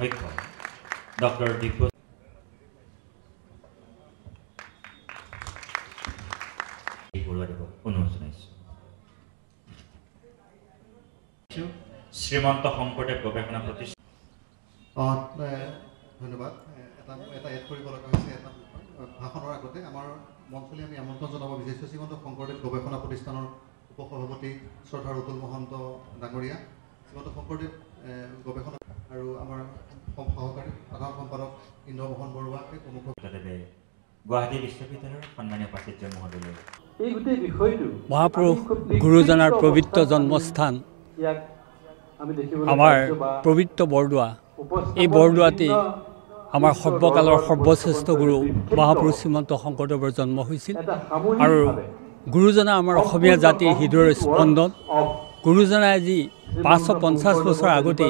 অধ্যক্ষ ডক্টৰ দিব্য বৰুৱাদেৱক অনুৰোধ জনাইছোঁ। শ্ৰীমন্ত শংকৰদেৱ গৱেষণা প্ৰতিষ্ঠান ধন্যবাদ। এটা এড কৰিব লগা হৈছে। এটা ভাষণৰ আগতে আমাৰ মঞ্চলৈ আমি আমন্ত্ৰণ জনাব বিচাৰিছোঁ শ্ৰীমন্ত শংকৰদেৱ গৱেষণা প্ৰতিষ্ঠানৰ উপসভাপতি শ্ৰদ্ধাৰ অতুল মহন্ত ডাঙৰীয়া, শ্ৰীমন্ত শংকৰদেৱ গৱেষণা আৰু আমাৰ সহকাৰী সাধাৰণ সম্পাদক ইন্দ্ৰমোহন বৰুৱাকে প্ৰমুখ গুৱাহাটী বিশ্ববিদ্যালয়ৰ সন্মানীয় প্ৰাচাৰ্য মহোদয়। এই গোটেই বিষয়টো মহাপুৰুষ গুৰুজনাৰ পবিত্ৰ জন্মস্থান আমাৰ পবিত্ৰ বৰদোৱা। এই বৰদোৱাতে আমাৰ সৰ্বকালৰ সৰ্বশ্ৰেষ্ঠ গুৰু মহাপুৰুষ শ্ৰীমন্ত শংকৰদেৱৰ জন্ম হৈছিল আৰু গুৰুজনা আমাৰ অসমীয়া জাতিৰ হৃদয়ৰ স্পন্দন। গুৰুজনাই আজি 550 বছৰ আগতে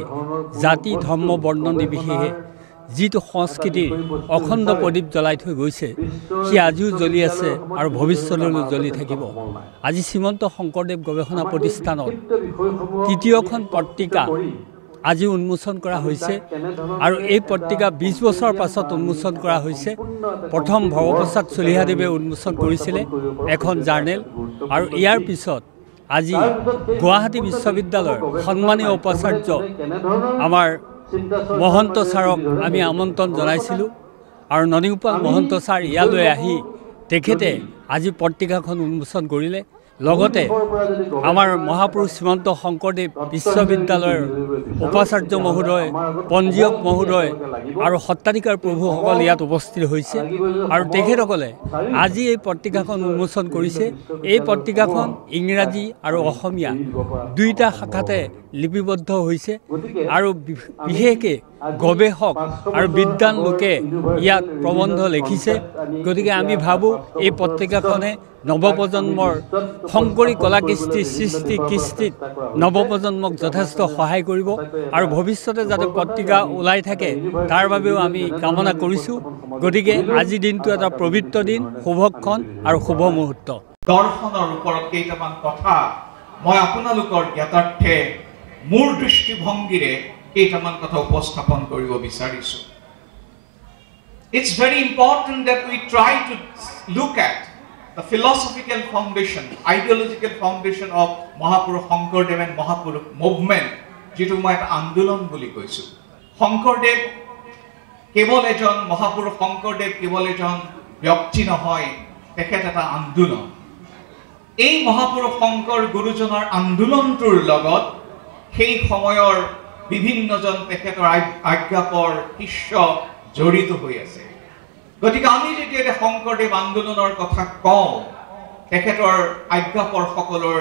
জাতি ধৰ্ম বৰ্ণ নিৰ্বিশেষে যিটো সংস্কৃতিৰ অখণ্ড প্ৰদীপ জ্বলাই থৈ গৈছে সি আজিও জ্বলি আছে আৰু ভৱিষ্যতলৈও জ্বলি থাকিব। আজি শ্ৰীমন্ত শংকৰদেৱ গৱেষণা প্ৰতিষ্ঠানত তৃতীয়খন পত্ৰিকা আজি উন্মোচন কৰা হৈছে আৰু এই পত্ৰিকা 20 বছৰৰ পাছত উন্মোচন কৰা হৈছে। প্ৰথম ভৱপ্ৰসাদ চলিহাদেৱে উন্মোচন কৰিছিলে এখন জাৰ্নেল আৰু ইয়াৰ পিছত আজি গুৱাহাটী বিশ্ববিদ্যালয়ৰ সন্মানীয় উপাচাৰ্য আমাৰ মহন্ত ছাৰক আমি আমন্ত্ৰণ জনাইছিলোঁ আৰু ননীগোপাল মহন্ত ছাৰ ইয়ালৈ আহি তেখেতে আজি পত্ৰিকাখন উন্মোচন কৰিলে। লগতে আমাৰ মহাপুৰুষ শ্ৰীমন্ত শংকৰদেৱ বিশ্ববিদ্যালয়ৰ উপাচাৰ্য মহোদয়, পঞ্জীয়ক মহোদয় আৰু সত্ৰাধিকাৰ প্ৰভুসকল ইয়াত উপস্থিত হৈছে আৰু তেখেতসকলে আজি এই পত্ৰিকাখন উন্মোচন কৰিছে। এই পত্ৰিকাখন ইংৰাজী আৰু অসমীয়া দুয়োটা শাখাতে লিপিবদ্ধ হৈছে আৰু বিশেষকৈ গৱেষক আৰু বিদ্বান লোকে ইয়াত প্ৰবন্ধ লিখিছে। গতিকে আমি ভাবোঁ এই পত্ৰিকাখনে নৱপ্ৰজন্মৰ শংকৰী কলাকৃষ্টি সৃষ্টি কৃষ্টিত নৱপ্ৰজন্মক যথেষ্ট সহায় কৰিব আৰু ভৱিষ্যতে যাতে পত্ৰিকা ওলাই থাকে তাৰ বাবেও আমি কামনা কৰিছোঁ। গতিকে আজিৰ দিনটো এটা পবিত্ৰ দিন, শুভক্ষণ আৰু শুভ মুহূৰ্ত। দৰ্শনৰ ওপৰত কেইটামান কথা মই আপোনালোকৰ জ্ঞাতাৰ্থে মোৰ দৃষ্টিভংগীৰে কেইটামান কথা উপস্থাপন কৰিব বিচাৰিছোঁ। It's very important that we try to look at the philosophical foundation, ideological foundation of Mahapurush Shankardev and Mahapurush movement, যেটো মই এটা আন্দোলন বুলি কৈছোঁ। শংকৰদেৱ কেৱল এজন মহাপুৰুষ, শংকৰদেৱ কেৱল এজন ব্যক্তি নহয়, তেখেত এটা আন্দোলন। এই মহাপুৰুষ শংকৰ গুৰুজনাৰ আন্দোলনটোৰ লগত সেই সময়ৰ বিভিন্নজন তেখেতৰ আজ্ঞাপৰ শিষ্য জড়িত হৈ আছে। গতিকে আমি যেতিয়া শংকৰদেৱ আন্দোলনৰ কথা কওঁ, তেখেতৰ আজ্ঞাপৰসকলৰ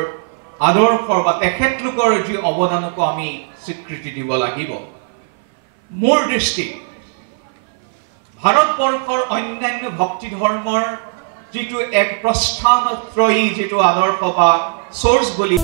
আদৰ্শৰ বা তেখেতলোকৰ যি অৱদানকো আমি স্বীকৃতি দিব লাগিব। মোৰ দৃষ্টিত ভাৰতবৰ্ষৰ অন্যান্য ভক্তি ধৰ্মৰ যিটো এক প্ৰস্থানত্ৰয়ী যিটো আদৰ্শ বা চ'ৰ্চ বুলি